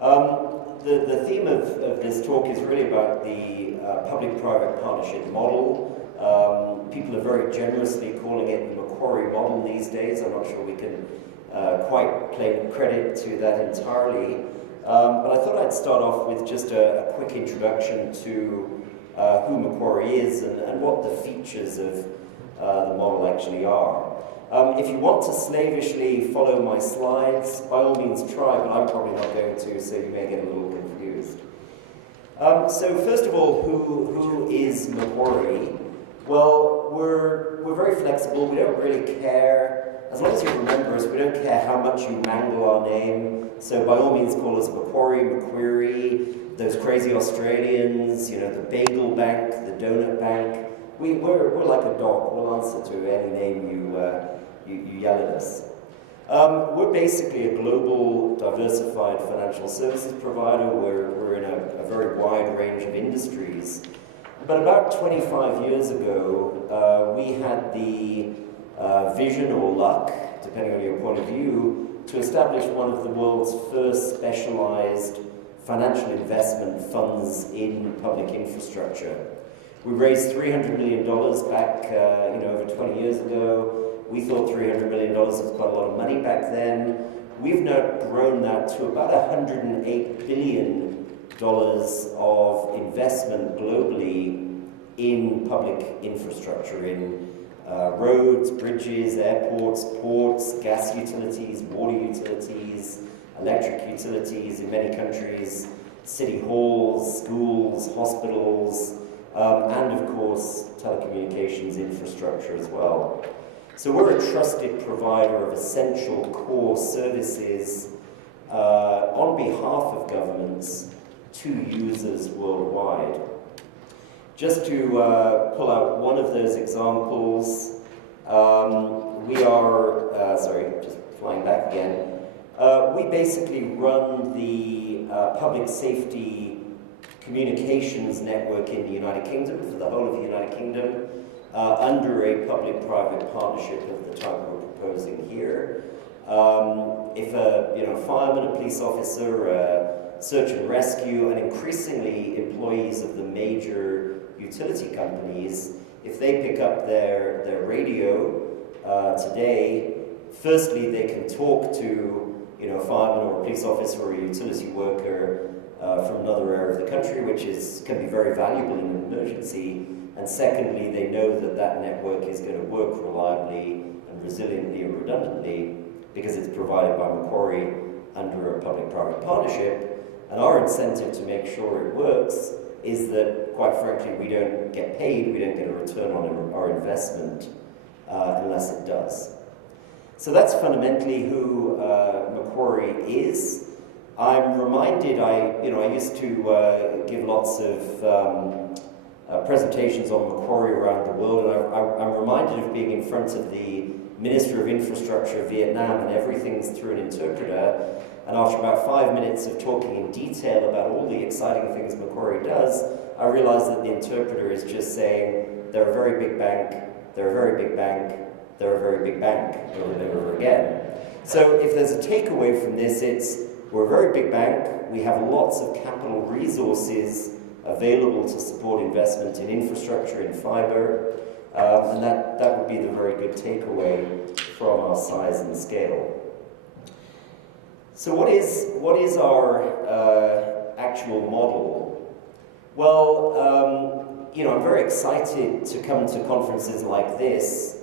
The theme of this talk is really about the public-private partnership model. People are very generously calling it the Macquarie model these days. I'm not sure we can quite claim credit to that entirely. But I thought I'd start off with just a quick introduction to who Macquarie is and what the features of the model actually are. If you want to slavishly follow my slides, by all means try, but I'm probably not going to, so you may get a little confused. So first of all, who is Macquarie? Well, we're very flexible. We don't really care. As long as you remember us, we don't care how much you mangle our name. So by all means call us Macquarie, Macquarie, those crazy Australians, you know, the Bagel Bank, the Donut Bank. We're like a dog. We'll answer to any name you yell at us. We're basically a global, diversified financial services provider. We're in a very wide range of industries. But about 25 years ago, we had the vision or luck, depending on your point of view, to establish one of the world's first specialized financial investment funds in public infrastructure. We raised $300 million back over 20 years ago. We thought $300 million was quite a lot of money back then. We've now grown that to about $108 billion of investment globally in public infrastructure, in roads, bridges, airports, ports, gas utilities, water utilities, electric utilities in many countries, city halls, schools, hospitals, and of course telecommunications infrastructure as well. So we're a trusted provider of essential core services on behalf of governments to users worldwide. Just to pull out one of those examples, we are, just flying back again, we basically run the public safety communications network in the United Kingdom, for the whole of the United Kingdom, under a public-private partnership of the type we're proposing here. If a fireman, a police officer, search and rescue, and increasingly employees of the major utility companies, if they pick up their radio today, firstly they can talk to a fireman or a police officer or a utility worker from another area of the country, which can be very valuable in an emergency. And secondly, they know that that network is going to work reliably and resiliently and redundantly because it's provided by Macquarie under a public-private partnership. And our incentive to make sure it works is that, quite frankly, we don't get paid, we don't get a return on our investment unless it does. So that's fundamentally who Macquarie is. I'm reminded, I used to give lots of presentations on Macquarie around the world, and I'm reminded of being in front of the Minister of Infrastructure of Vietnam, and everything's through an interpreter. And after about 5 minutes of talking in detail about all the exciting things Macquarie does, I realized that the interpreter is just saying, they're a very big bank, they're a very big bank, they're a very big bank, over and over again. So if there's a takeaway from this, it's we're a very big bank, we have lots of capital resources available to support investment in infrastructure, in fiber, and that would be the very good takeaway from our size and scale. So what is our actual model? Well, I'm very excited to come to conferences like this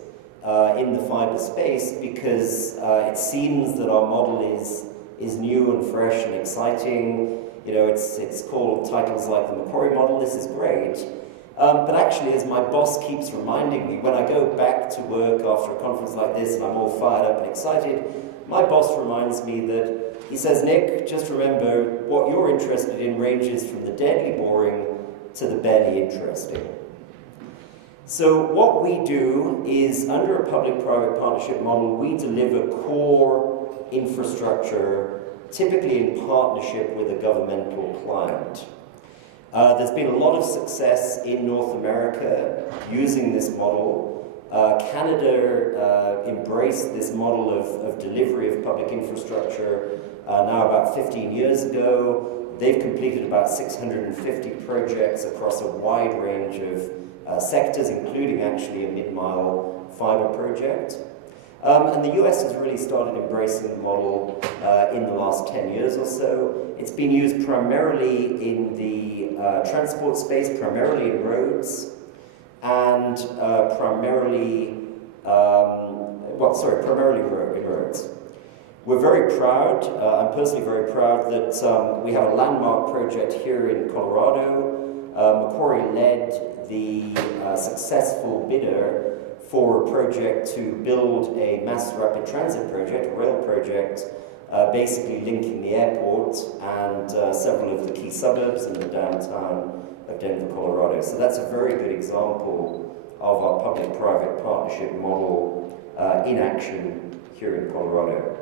in the fiber space because it seems that our model is new and fresh and exciting. It's called titles like the Macquarie model. This is great. But actually, as my boss keeps reminding me, when I go back to work after a conference like this and I'm all fired up and excited, my boss reminds me that, he says, Nick, just remember, what you're interested in ranges from the deadly boring to the barely interesting. So what we do is, under a public-private partnership model, we deliver core infrastructure, typically in partnership with a governmental client. There's been a lot of success in North America using this model. Canada embraced this model of delivery of public infrastructure now about 15 years ago. They've completed about 650 projects across a wide range of sectors, including actually a mid-mile fiber project. And the US has really started embracing the model in the last 10 years or so. It's been used primarily in the transport space, primarily in roads, and primarily in roads. We're very proud, I'm personally very proud, that we have a landmark project here in Colorado. Macquarie led the successful bidder for a project to build a mass rapid transit project, a rail project, basically linking the airport and several of the key suburbs and the downtown of Denver, Colorado. So that's a very good example of our public-private partnership model in action here in Colorado.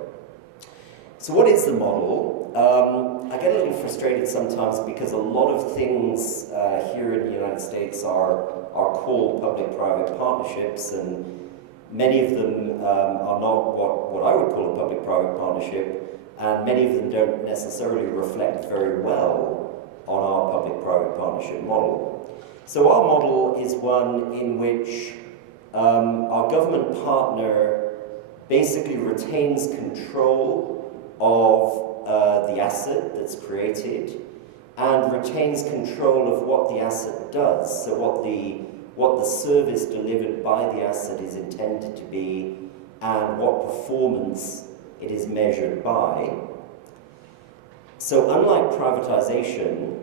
So what is the model? I get a little frustrated sometimes because a lot of things here in the United States are called public-private partnerships, and many of them are not what I would call a public-private partnership, and many of them don't necessarily reflect very well on our public-private partnership model. So our model is one in which our government partner basically retains control of the asset that's created and retains control of what the asset does, so what the service delivered by the asset is intended to be and what performance it is measured by. So unlike privatization,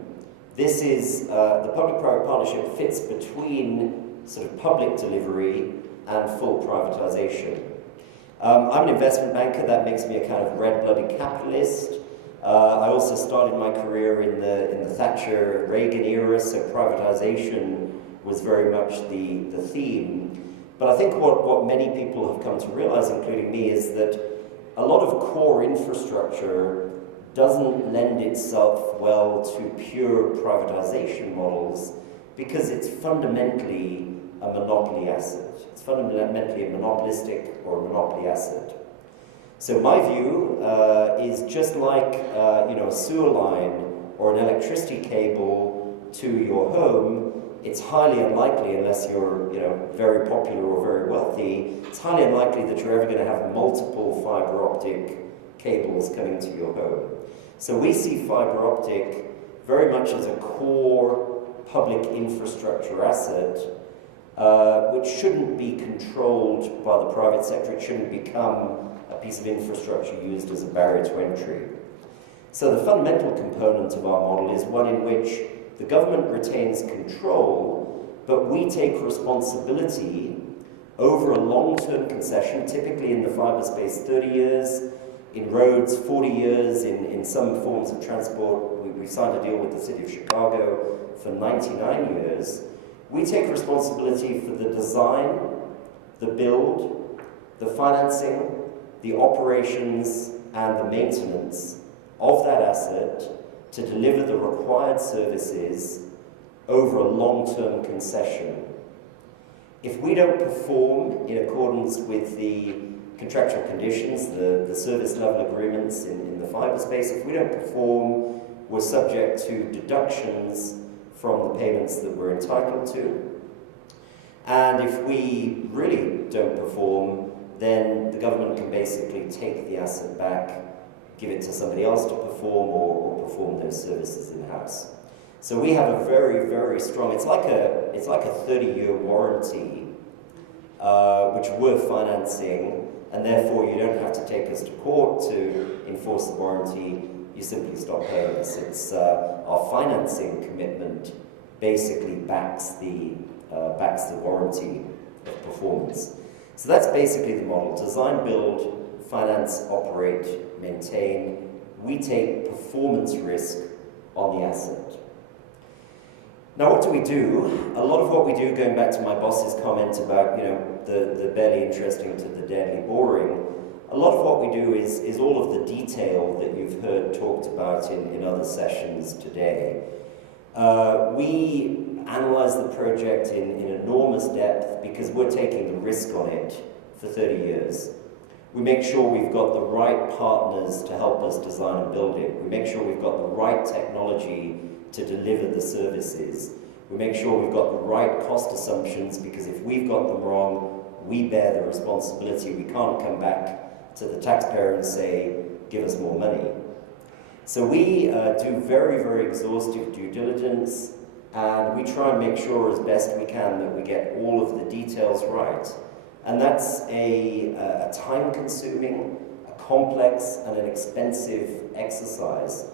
this is, the public-private partnership fits between sort of public delivery and full privatization. I'm an investment banker. That makes me a kind of red-blooded capitalist. I also started my career in the Thatcher-Reagan era, so privatization was very much the theme. But I think what many people have come to realize, including me, is that a lot of core infrastructure doesn't lend itself well to pure privatization models because it's fundamentally a monopoly asset. It's fundamentally a monopolistic or a monopoly asset. So my view is just like a sewer line or an electricity cable to your home, it's highly unlikely, unless you're very popular or very wealthy, it's highly unlikely that you're ever going to have multiple fiber optic cables coming to your home. So we see fiber optic very much as a core public infrastructure asset, which shouldn't be controlled by the private sector. It shouldn't become a piece of infrastructure used as a barrier to entry. So the fundamental component of our model is one in which the government retains control, but we take responsibility over a long-term concession, typically in the fiber space 30 years, in roads 40 years, in some forms of transport. We signed a deal with the city of Chicago for 99 years. We take responsibility for the design, the build, the financing, the operations, and the maintenance of that asset to deliver the required services over a long-term concession. If we don't perform in accordance with the contractual conditions, the service level agreements in the fiber space, if we don't perform, we're subject to deductions from the payments that we're entitled to. And if we really don't perform, then the government can basically take the asset back, give it to somebody else to perform, or perform those services in-house. So we have a very, very strong, it's like a 30-year warranty, which we're financing, and therefore you don't have to take us to court to enforce the warranty. You simply stop paying us. It's our financing commitment basically backs the warranty of performance. So that's basically the model: design, build, finance, operate, maintain. We take performance risk on the asset. Now, what do we do? A lot of what we do, going back to my boss's comment about the barely interesting to the deadly boring, a lot of what we do is all of the detail that you've heard talked about in other sessions today. We analyze the project in enormous depth because we're taking the risk on it for 30 years. We make sure we've got the right partners to help us design and build it. We make sure we've got the right technology to deliver the services. We make sure we've got the right cost assumptions, because if we've got them wrong, we bear the responsibility. We can't come back to the taxpayer and say, give us more money. So we do very, very exhaustive due diligence, and we try and make sure as best we can that we get all of the details right. And that's a time-consuming, a complex, and an expensive exercise.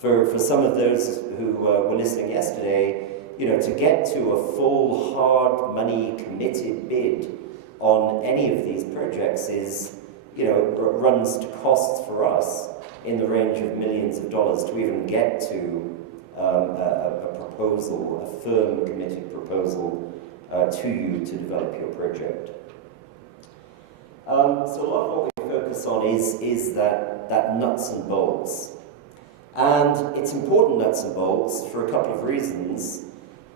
For some of those who were listening yesterday, to get to a full, hard money committed bid on any of these projects is, runs to costs for us in the range of millions of dollars to even get to a proposal, a firm committed proposal to you to develop your project. So a lot of what we focus on is that nuts and bolts. And it's important nuts and bolts for a couple of reasons.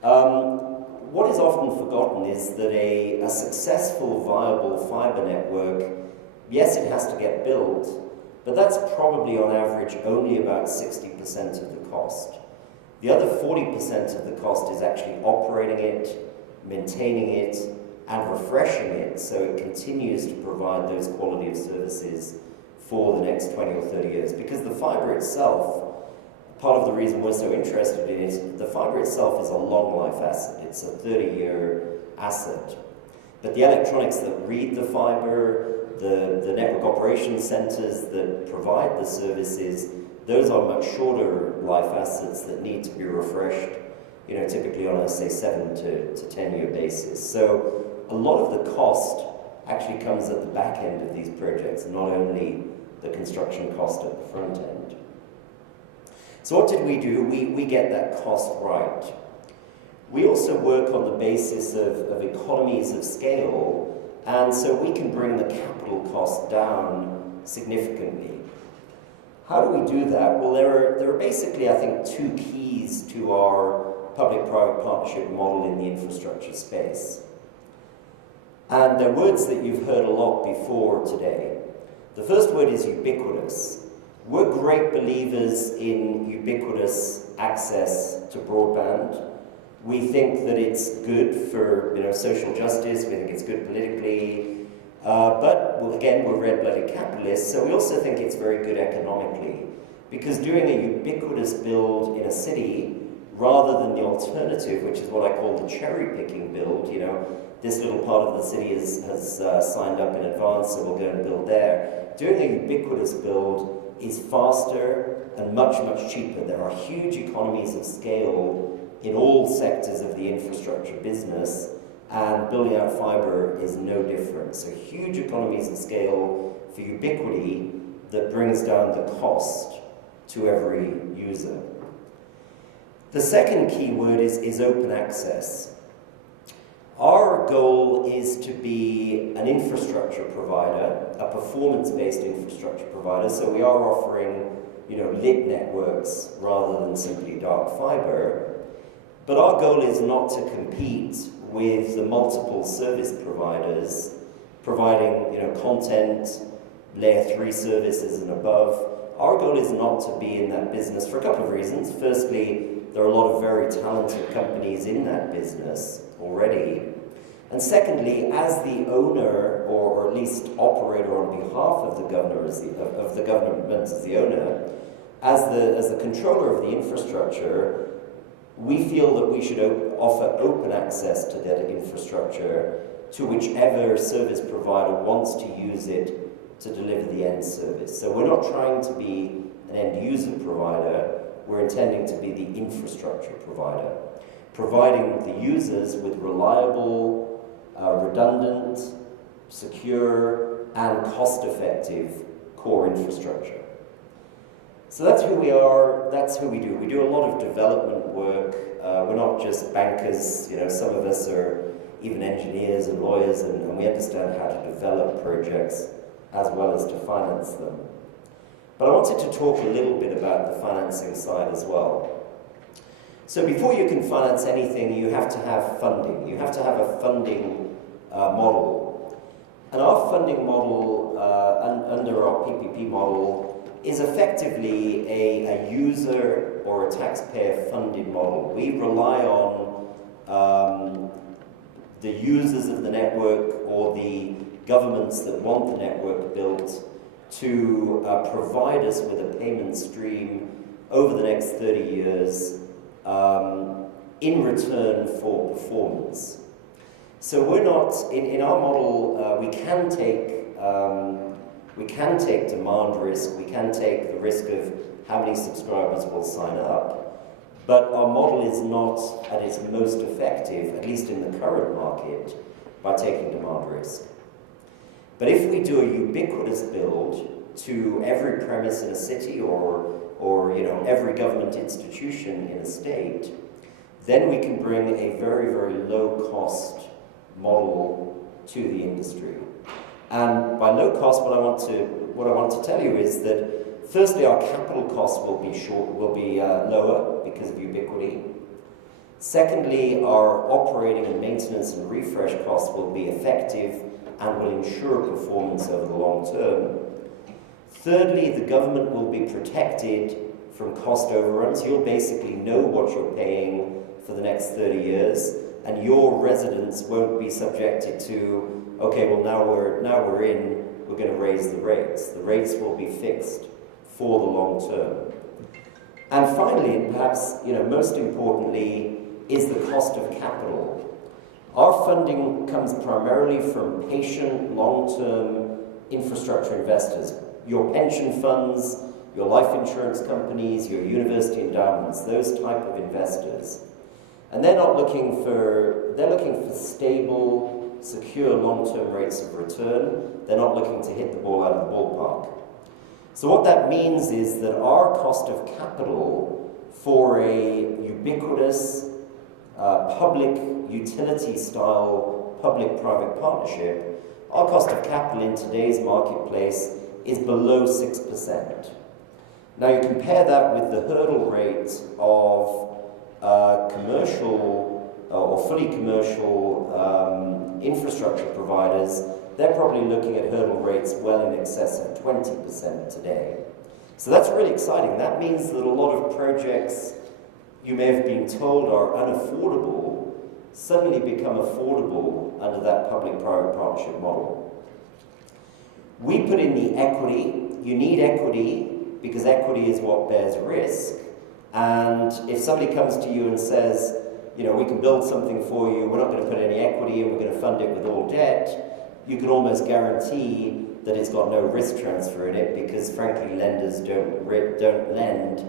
What is often forgotten is that a successful, viable fiber network, yes, it has to get built, but that's probably on average only about 60% of the cost. The other 40% of the cost is actually operating it, maintaining it, and refreshing it so it continues to provide those quality of services for the next 20 or 30 years. Because the fiber itself, part of the reason we're so interested in it, the fiber itself is a long life asset. It's a 30-year asset. But the electronics that read the fiber, the network operations centers that provide the services, those are much shorter life assets that need to be refreshed, typically on a, say, 7 to 10-year basis. So a lot of the cost actually comes at the back end of these projects, not only the construction cost at the front end. So what did we do? We get that cost right. We also work on the basis of economies of scale, and so we can bring the capital cost down significantly. How do we do that? Well, there are basically, I think, two keys to our public-private partnership model in the infrastructure space. And they're words that you've heard a lot before today. The first word is ubiquitous. We're great believers in ubiquitous access to broadband. We think that it's good for social justice. We think it's good politically. But again, we're red-blooded capitalists, so we also think it's very good economically. Because doing a ubiquitous build in a city, rather than the alternative, which is what I call the cherry-picking build, this little part of the city has signed up in advance, so we'll go and build there. Doing a ubiquitous build is faster and much, much cheaper. There are huge economies of scale in all sectors of the infrastructure business, and building out fiber is no different. So huge economies of scale for ubiquity that brings down the cost to every user. The second key word is open access. Our goal is to be an infrastructure provider, a performance-based infrastructure provider, so we are offering lit networks rather than simply dark fiber. But our goal is not to compete with the multiple service providers providing content, layer 3 services and above. Our goal is not to be in that business for a couple of reasons. Firstly, there are a lot of very talented companies in that business already. And secondly, as the owner, or at least operator on behalf of the government as the owner, as the controller of the infrastructure, we feel that we should offer open access to that infrastructure to whichever service provider wants to use it to deliver the end service. So we're not trying to be an end user provider, we're intending to be the infrastructure provider, providing the users with reliable, redundant, secure, and cost-effective core infrastructure. So that's who we are, that's who we do. We do a lot of development work. We're not just bankers, some of us are even engineers and lawyers, and we understand how to develop projects as well as to finance them. But I wanted to talk a little bit about the financing side as well. So before you can finance anything, you have to have funding. You have to have a funding model. And our funding model, under our PPP model, is effectively a user or a taxpayer-funded model. We rely on the users of the network or the governments that want the network built to provide us with a payment stream over the next 30 years in return for performance. So we're not, in our model, we can take demand risk, we can take the risk of how many subscribers will sign up, but our model is not at its most effective, at least in the current market, by taking demand risk. But if we do a ubiquitous build to every premise in a city or every government institution in a state, then we can bring a very, very low-cost model to the industry. And by low cost, what I want to tell you is that, firstly, our capital costs will be lower because of ubiquity. Secondly, our operating and maintenance and refresh costs will be effective and will ensure performance over the long term. Thirdly, the government will be protected from cost overruns. You'll basically know what you're paying for the next 30 years, and your residents won't be subjected to, okay, well now we're going to raise the rates. The rates will be fixed for the long term. And finally, and perhaps most importantly, is the cost of capital. Our funding comes primarily from patient, long-term infrastructure investors. Your pension funds, your life insurance companies, your university endowments, those type of investors. And they're looking for stable, secure long-term rates of return. They're not looking to hit the ball out of the ballpark. So what that means is that our cost of capital for a ubiquitous public utility-style public-private partnership, our cost of capital in today's marketplace is below 6%. Now you compare that with the hurdle rate of commercial or fully commercial infrastructure providers. They're probably looking at hurdle rates well in excess of 20% today. So that's really exciting. That means that a lot of projects you may have been told are unaffordable suddenly become affordable under that public-private partnership model. We put in the equity. You need equity because equity is what bears risk. And if somebody comes to you and says, we can build something for you, we're not going to put any equity in, we're going to fund it with all debt, you can almost guarantee that it's got no risk transfer in it because, frankly, lenders don't lend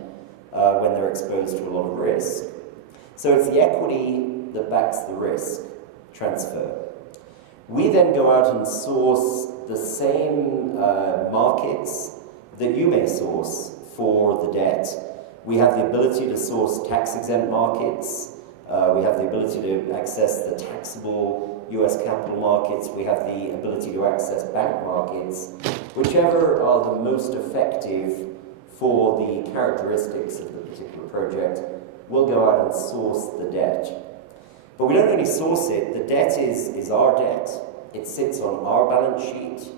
when they're exposed to a lot of risk. So it's the equity that backs the risk transfer. We then go out and source the same markets that you may source for the debt. We have the ability to source tax-exempt markets. We have the ability to access the taxable US capital markets. We have the ability to access bank markets. Whichever are the most effective for the characteristics of the particular project, we'll go out and source the debt. But we don't only source it. The debt is our debt. It sits on our balance sheet.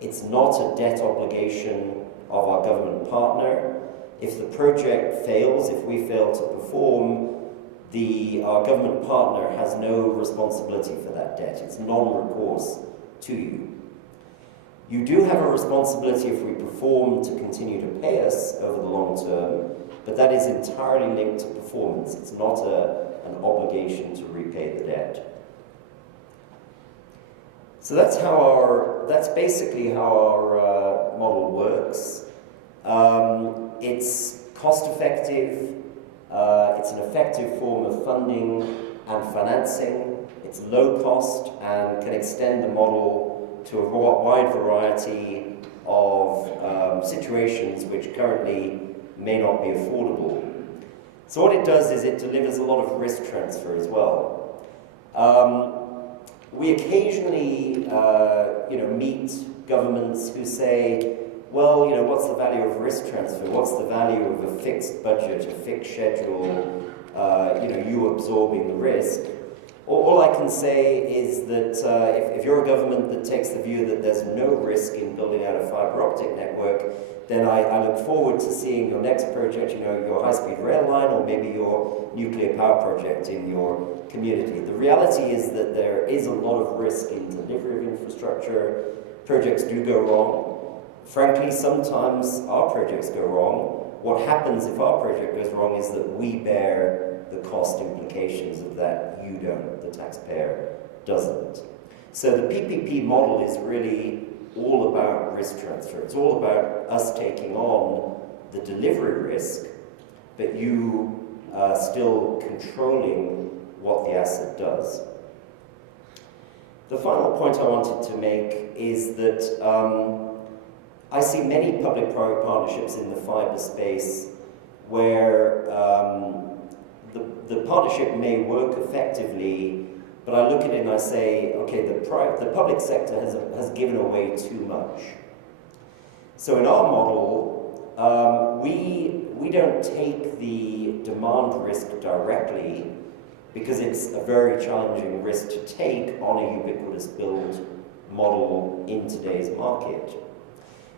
It's not a debt obligation of our government partner. If the project fails, if we fail to perform, our government partner has no responsibility for that debt. It's non-recourse to you. You do have a responsibility if we perform to continue to pay us over the long term, but that is entirely linked to performance. It's not an obligation to repay the debt. So that's basically how our model works. It's cost-effective. It's an effective form of funding and financing. It's low cost and can extend the model to a wide variety of situations which currently may not be affordable. So what it does is it delivers a lot of risk transfer as well. We occasionally meet governments who say, well, you know, what's the value of risk transfer? What's the value of a fixed budget, a fixed schedule, you know, you absorbing the risk? All I can say is that if you're a government that takes the view that there's no risk in building out a fiber optic network, then I look forward to seeing your next project, you know, your high-speed rail line or maybe your nuclear power project in your community. The reality is that there is a lot of risk in delivery of infrastructure. Projects do go wrong. Frankly, sometimes our projects go wrong. What happens if our project goes wrong is that we bear the cost implications of that. You don't, the taxpayer doesn't. So the PPP model is really all about risk transfer. It's all about us taking on the delivery risk, but you still controlling what the asset does. The final point I wanted to make is that I see many public-private partnerships in the fiber space where the partnership may work effectively, but I look at it and I say, okay, the public sector has given away too much. So in our model, we don't take the demand risk directly because it's a very challenging risk to take on a ubiquitous build model in today's market.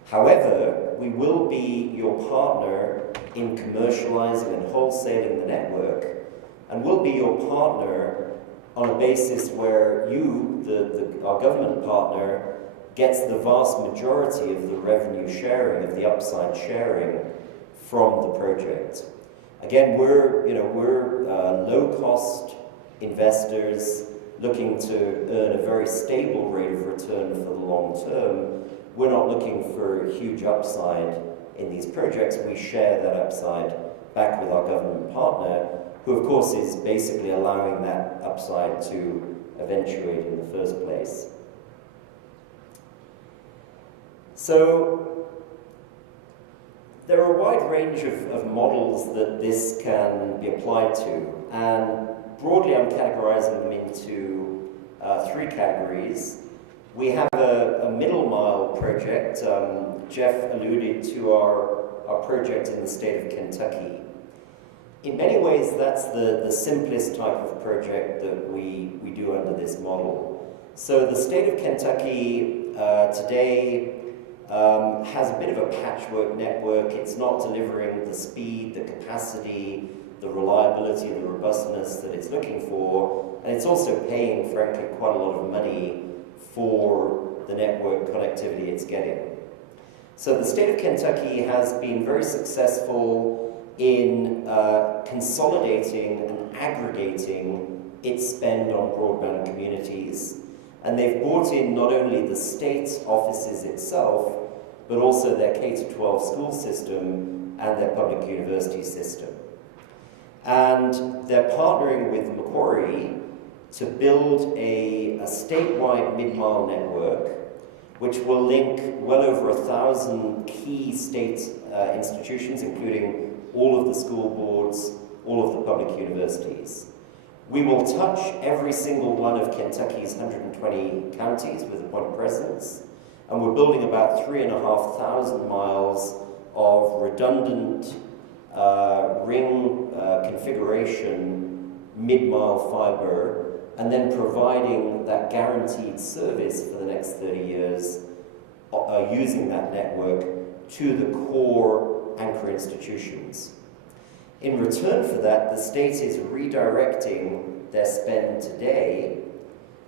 However, we will be your partner in commercializing and wholesaling the network, and we'll be your partner on a basis where you, our government partner, gets the vast majority of the revenue sharing, of the upside sharing from the project. Again, we're low-cost investors looking to earn a very stable rate of return for the long term. We're not looking for huge upside in these projects. We share that upside back with our government partner, who of course is basically allowing that upside to eventuate in the first place. So there are a wide range of models that this can be applied to, and broadly I'm categorizing them into three categories. We have a middle mile project. Jeff alluded to our project in the state of Kentucky. In many ways, that's the simplest type of project that we do under this model. So the state of Kentucky today has a bit of a patchwork network. It's not delivering the speed, the capacity, the reliability, the robustness that it's looking for, and it's also paying, frankly, quite a lot of money for the network connectivity it's getting. So the state of Kentucky has been very successful in consolidating and aggregating its spend on broadband communities, and they've brought in not only the state offices itself, but also their K-12 school system and their public university system. And they're partnering with Macquarie to build a statewide mid-mile network which will link well over 1,000 key state institutions, including all of the school boards, all of the public universities. We will touch every single one of Kentucky's 120 counties with a point of presence, and we're building about 3,500 miles of redundant ring configuration mid-mile fiber, and then providing that guaranteed service for the next 30 years using that network to the core anchor institutions. In return for that, the state is redirecting their spend today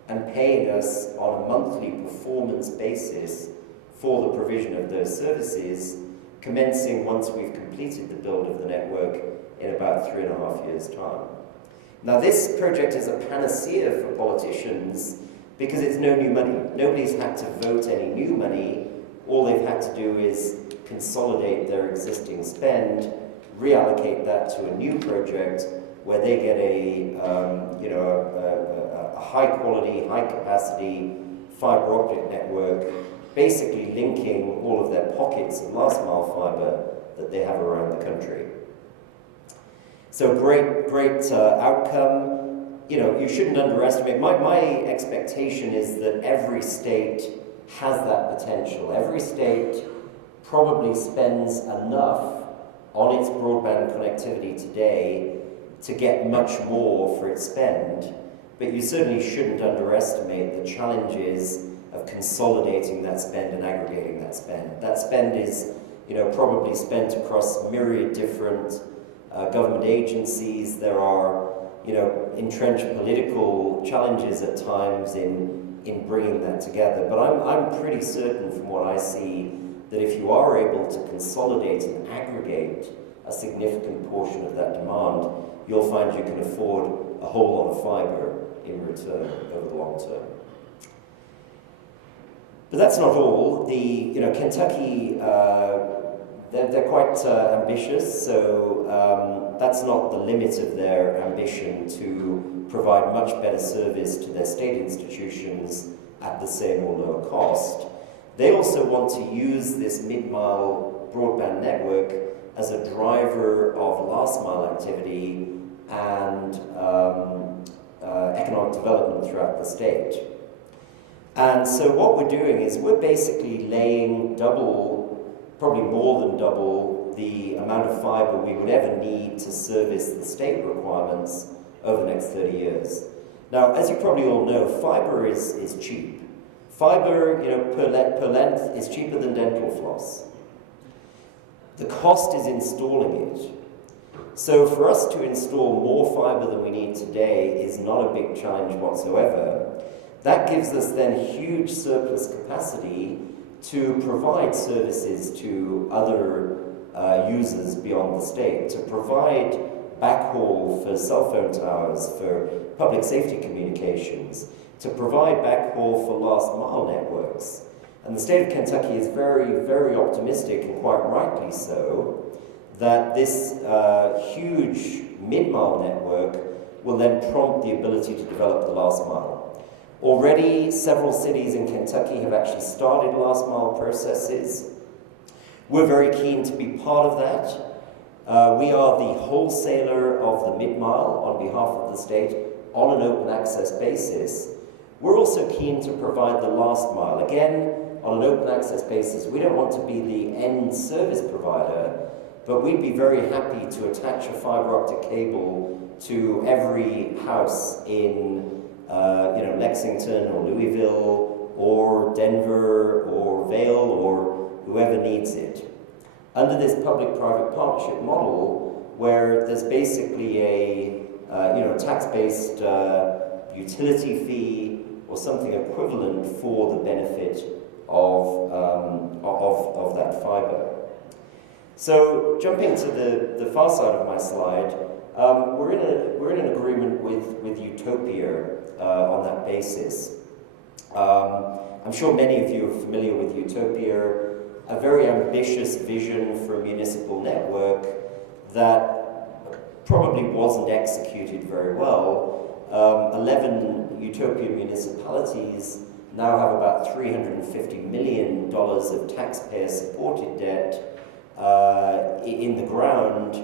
and paying us on a monthly performance basis for the provision of those services, commencing once we've completed the build of the network in about 3.5 years' time. Now, this project is a panacea for politicians because it's no new money. Nobody's had to vote any new money. All they've had to do is consolidate their existing spend, reallocate that to a new project where they get a high-quality, high-capacity fiber optic network, basically linking all of their pockets of last-mile fiber that they have around the country. So great outcome. You know, you shouldn't underestimate. My expectation is that every state has that potential. Every state probably spends enough on its broadband connectivity today to get much more for its spend, but you certainly shouldn't underestimate the challenges of consolidating that spend and aggregating that spend. That spend is, probably spent across myriad different government agencies. There are, entrenched political challenges at times in bringing that together. But I'm pretty certain from what I see that if you are able to consolidate and aggregate a significant portion of that demand, you'll find you can afford a whole lot of fibre in return over the long term. But that's not all. Kentucky, they're quite ambitious, so that's not the limit of their ambition to provide much better service to their state institutions at the same or lower cost. They also want to use this mid-mile broadband network as a driver of last-mile activity and economic development throughout the state. And so what we're doing is we're basically laying double, probably more than double, the amount of fibre we would ever need to service the state requirements over the next 30 years. Now, as you probably all know, fibre is cheap. Fibre, per length is cheaper than dental floss. The cost is installing it. So for us to install more fibre than we need today is not a big challenge whatsoever. That gives us then huge surplus capacity to provide services to other users beyond the state, to provide backhaul for cell phone towers, for public safety communications, to provide backhaul for last mile networks. And the state of Kentucky is very, very optimistic, and quite rightly so, that this huge mid-mile network will then prompt the ability to develop the last mile. Already, several cities in Kentucky have actually started last mile processes. We're very keen to be part of that. We are the wholesaler of the mid-mile on behalf of the state on an open access basis. We're also keen to provide the last mile, again, on an open access basis. We don't want to be the end service provider, but we'd be very happy to attach a fiber optic cable to every house in Lexington or Louisville or Denver or Vail or whoever needs it. Under this public-private partnership model, where there's basically a tax-based utility fee or something equivalent for the benefit of that fiber. So jumping to the far side of my slide, we're in an agreement with Utopia on that basis. I'm sure many of you are familiar with Utopia, a very ambitious vision for a municipal network that probably wasn't executed very well. 11 Utopian municipalities now have about $350 million of taxpayer-supported debt in the ground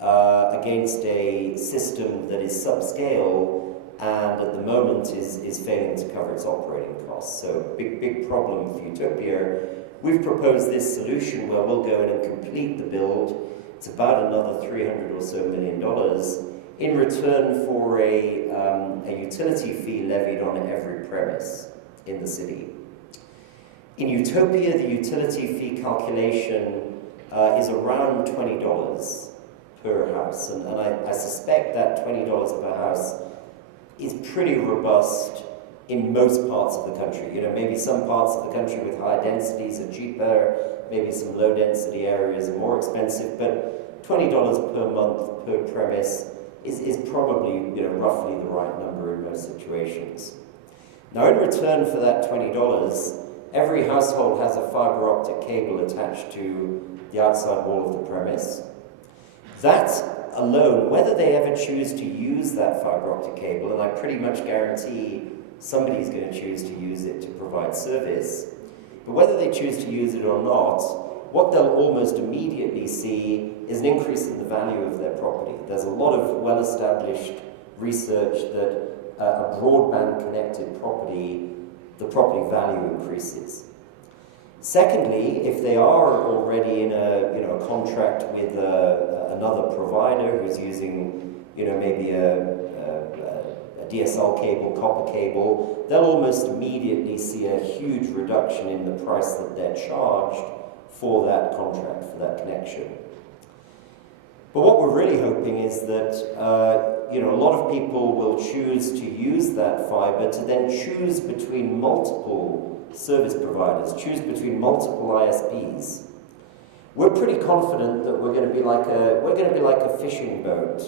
against a system that is subscale and at the moment is failing to cover its operating costs. So big problem for Utopia. We've proposed this solution where we'll go in and complete the build. It's about another $300 or so million in return for a utility fee levied on every premise in the city. In Utopia, the utility fee calculation is around $20 per house, and I suspect that $20 per house is pretty robust in most parts of the country. Maybe some parts of the country with high densities are cheaper, maybe some low density areas are more expensive, but $20 per month per premise is probably roughly the right number in most situations. Now in return for that $20, every household has a fiber optic cable attached to the outside wall of the premise. That alone, whether they ever choose to use that fiber optic cable, and I pretty much guarantee somebody's going to choose to use it to provide service, but whether they choose to use it or not, what they'll almost immediately see is an increase in the value of their property. There's a lot of well-established research that a broadband connected property, the property value increases. Secondly, if they are already in a contract with another provider who's using maybe a DSL cable, copper cable, they'll almost immediately see a huge reduction in the price that they're charged for that contract, for that connection. But what we're really hoping is that a lot of people will choose to use that fiber to then choose between multiple service providers, choose between multiple ISPs. We're pretty confident that we're going to be like a fishing boat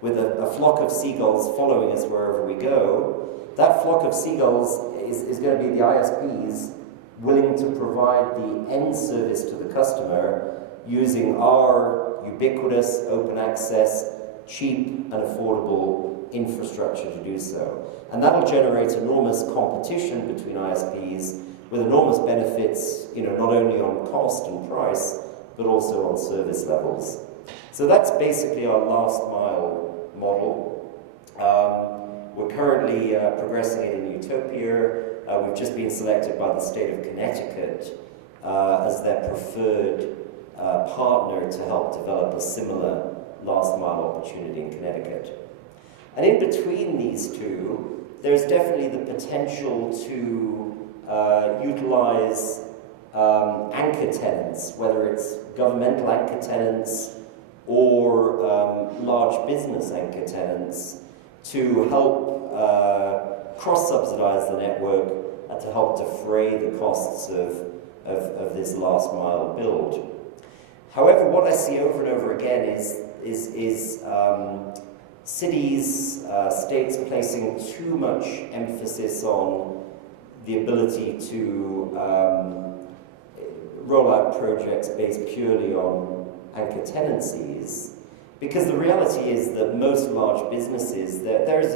with a flock of seagulls following us wherever we go. That flock of seagulls is going to be the ISPs willing to provide the end service to the customer using our ubiquitous, open access, cheap and affordable infrastructure to do so. And that'll generate enormous competition between ISPs with enormous benefits, not only on cost and price, but also on service levels. So that's basically our last mile model. We're currently progressing it in Utopia. We've just been selected by the state of Connecticut as their preferred partner to help develop a similar last mile opportunity in Connecticut. And in between these two, there's definitely the potential to utilize anchor tenants, whether it's governmental anchor tenants or large business anchor tenants, to help cross-subsidize the network and to help defray the costs of this last mile build. However, what I see over and over again is cities, states placing too much emphasis on the ability to roll out projects based purely on anchor tenancies, because the reality is that most large businesses, there's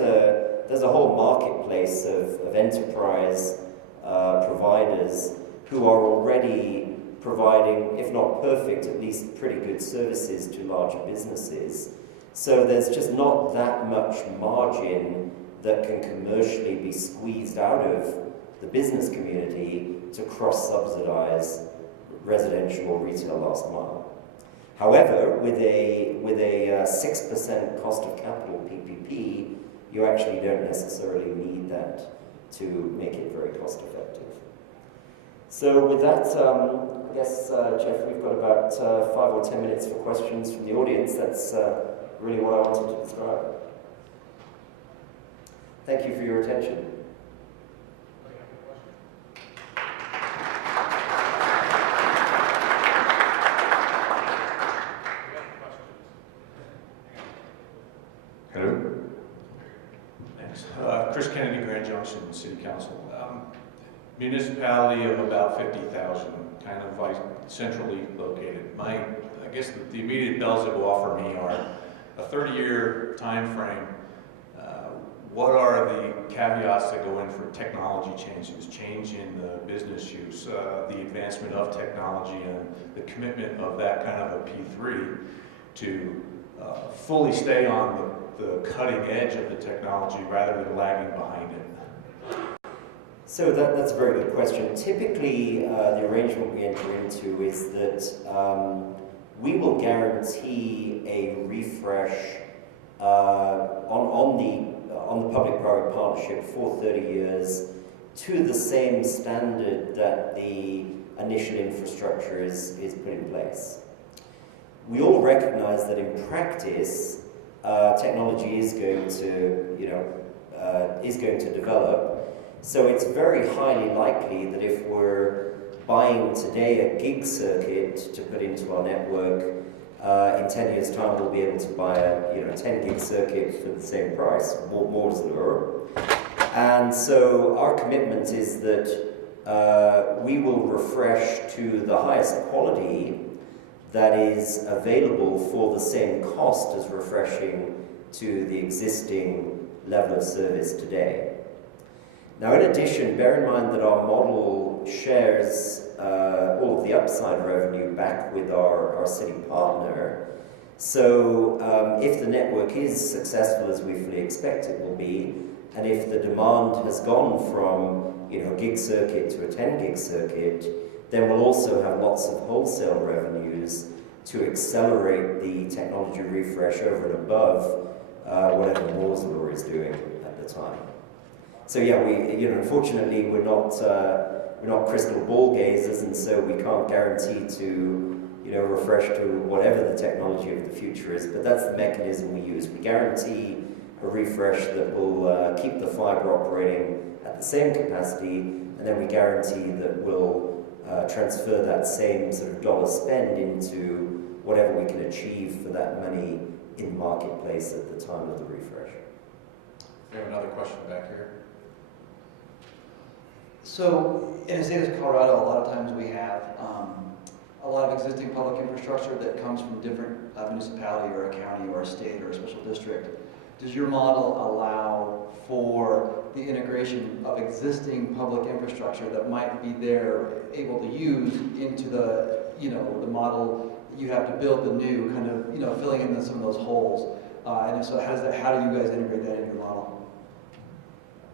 a whole marketplace of enterprise providers who are already providing, if not perfect, at least pretty good services to larger businesses. So there's just not that much margin that can commercially be squeezed out of the business community to cross-subsidize residential or retail last mile. However, with a 6% cost of capital PPP, you actually don't necessarily need that to make it very cost effective. So with that, I guess, Jeff, we've got about 5 or 10 minutes for questions from the audience. That's really what I wanted to describe. Thank you for your attention. Hello. Thanks. Chris Kennedy, Grand Junction City Council. Municipality of about 50,000, kind of centrally located. I guess the immediate bells that will offer me are a 30-year time frame. What are the caveats that go in for technology changes, change in the business use, the advancement of technology, and the commitment of that kind of a P3 to fully stay on the cutting edge of the technology rather than lagging behind it? So that's a very good question. Typically, the arrangement we enter into is that we will guarantee a refresh on the public-private partnership for 30 years to the same standard that the initial infrastructure is put in place. We all recognize that in practice, technology is going to develop. So it's very highly likely that if we're buying today a gig circuit to put into our network, in 10 years' time we'll be able to buy a 10 gig circuit for the same price, Moore's Law. And so our commitment is that we will refresh to the highest quality that is available for the same cost as refreshing to the existing level of service today. Now, in addition, bear in mind that our model shares all of the upside revenue back with our city partner. So if the network is successful as we fully expect it will be, and if the demand has gone from a gig circuit to a 10 gig circuit, then we'll also have lots of wholesale revenues to accelerate the technology refresh over and above whatever Moore's Law is doing at the time. So yeah, unfortunately we're not crystal ball gazers, and so we can't guarantee to refresh to whatever the technology of the future is, but that's the mechanism we use. We guarantee a refresh that will keep the fiber operating at the same capacity, and then we guarantee that we'll transfer that same sort of dollar spend into whatever we can achieve for that money in the marketplace at the time of the refresh. We have another question back here. So in the state of Colorado, a lot of times we have a lot of existing public infrastructure that comes from different municipality or a county or a state or a special district. Does your model allow for the integration of existing public infrastructure that might be there able to use into the, the model that you have to build the new kind of, filling in some of those holes? And so how do you guys integrate that into your model?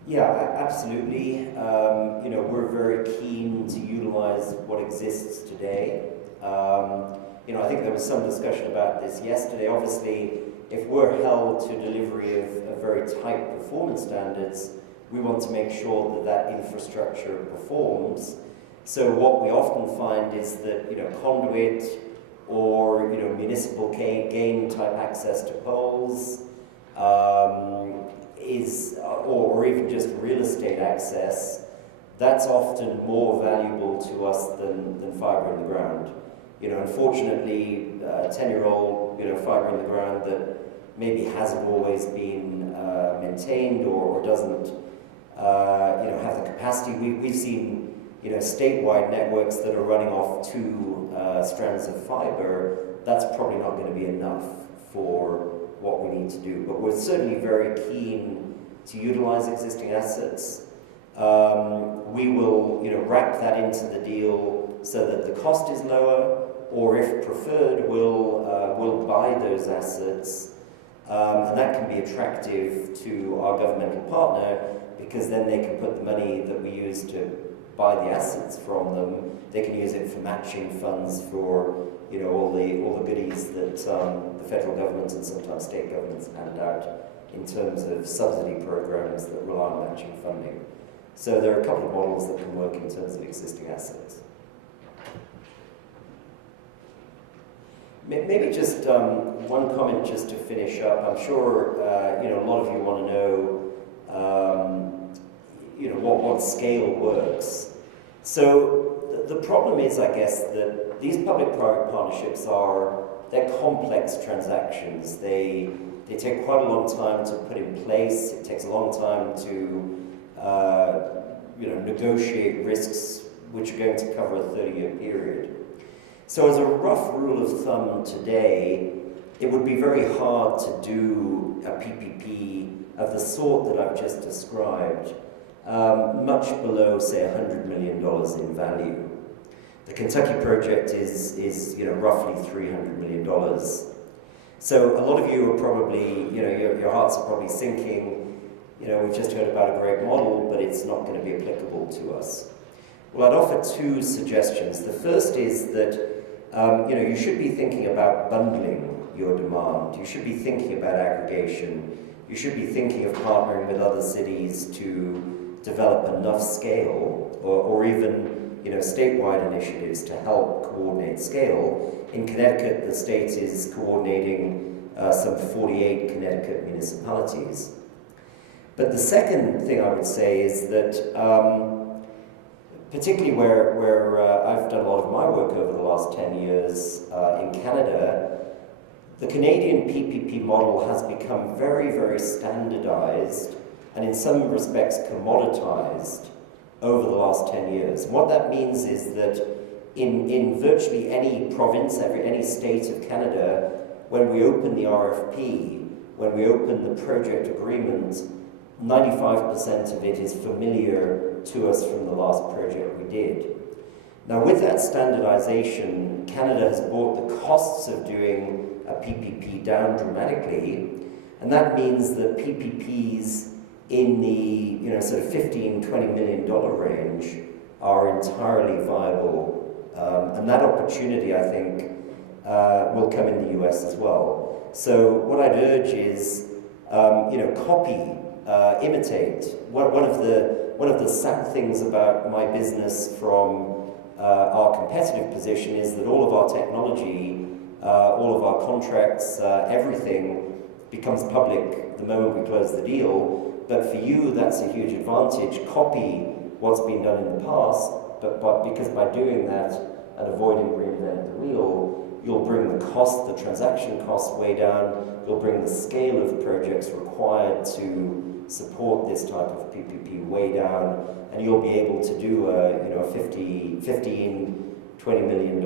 Yeah, absolutely. We're very keen to utilize what exists today. I think there was some discussion about this yesterday. Obviously, if we're held to delivery of very tight performance standards, we want to make sure that infrastructure performs. So what we often find is that conduit or municipal gain type access to poles or even just real estate access, that's often more valuable to us than fiber in the ground. Unfortunately, 10-year-old fiber in the ground that maybe hasn't always been maintained or doesn't have the capacity. We've seen statewide networks that are running off 2 strands of fiber. That's probably not going to be enough for what we need to do. But we're certainly very keen to utilize existing assets. We will wrap that into the deal so that the cost is lower, or if preferred, we'll buy those assets, and that can be attractive to our governmental partner, because then they can put the money that we use to buy the assets from them, they can use it for matching funds for all the goodies that the federal government and sometimes state governments hand out in terms of subsidy programs that rely on matching funding. So there are a couple of models that can work in terms of existing assets. Maybe just one comment just to finish up. I'm sure a lot of you want to know what scale works. So the problem is, I guess, that these public-private partnerships they're complex transactions. They take quite a long time to put in place. It takes a long time to negotiate risks which are going to cover a 30-year period. So as a rough rule of thumb today, it would be very hard to do a PPP of the sort that I've just described, much below, say, $100 million in value. The Kentucky project is roughly $300 million. So a lot of you are probably, your hearts are probably sinking, we've just heard about a great model, but it's not going to be applicable to us. Well, I'd offer 2 suggestions. The first is that you should be thinking about bundling your demand. You should be thinking about aggregation. You should be thinking of partnering with other cities to develop enough scale, or even statewide initiatives to help coordinate scale. In Connecticut, the state is coordinating some 48 Connecticut municipalities. But the second thing I would say is that particularly where I've done a lot of my work over the last 10 years in Canada, the Canadian PPP model has become very, very standardized and in some respects commoditized over the last 10 years. And what that means is that in virtually any province, any state of Canada, when we open the RFP, when we open the project agreement, 95% of it is familiar to us from the last project we did. Now, with that standardization, Canada has brought the costs of doing a PPP down dramatically, and that means that PPPs in the sort of $15–20 million range are entirely viable And that opportunity, I think, will come in the US as well. So what I'd urge is, copy, imitate. One of the sad things about my business from our competitive position is that all of our technology, all of our contracts, everything becomes public the moment we close the deal. But for you, that's a huge advantage. Copy what's been done in the past, but because by doing that and avoiding reinventing the wheel, you'll bring the cost, the transaction cost way down, you'll bring the scale of projects required to support this type of PPP way down, and you'll be able to do a $15, $20 million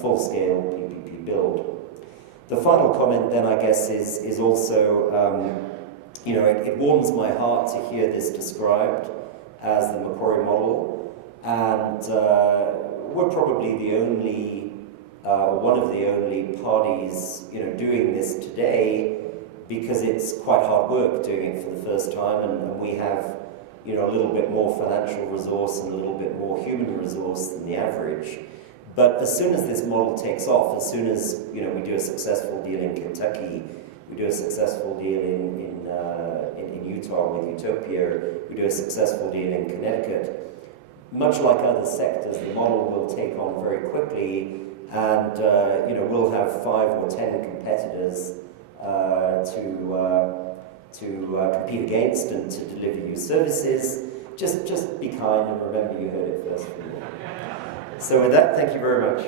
full-scale PPP build. The final comment then, I guess, is also, it warms my heart to hear this described as the Macquarie model, and we're probably the only, one of the only parties, doing this today, because it's quite hard work doing it for the first time, and we have, a little bit more financial resource and a little bit more human resource than the average. But as soon as this model takes off, as soon as, we do a successful deal in Kentucky, we do a successful deal in Utah with Utopia, we do a successful deal in Connecticut, much like other sectors, the model will take on very quickly, and we'll have 5 or 10 competitors to compete against and to deliver you services. Just be kind and remember you heard it first from me. So with that, thank you very much.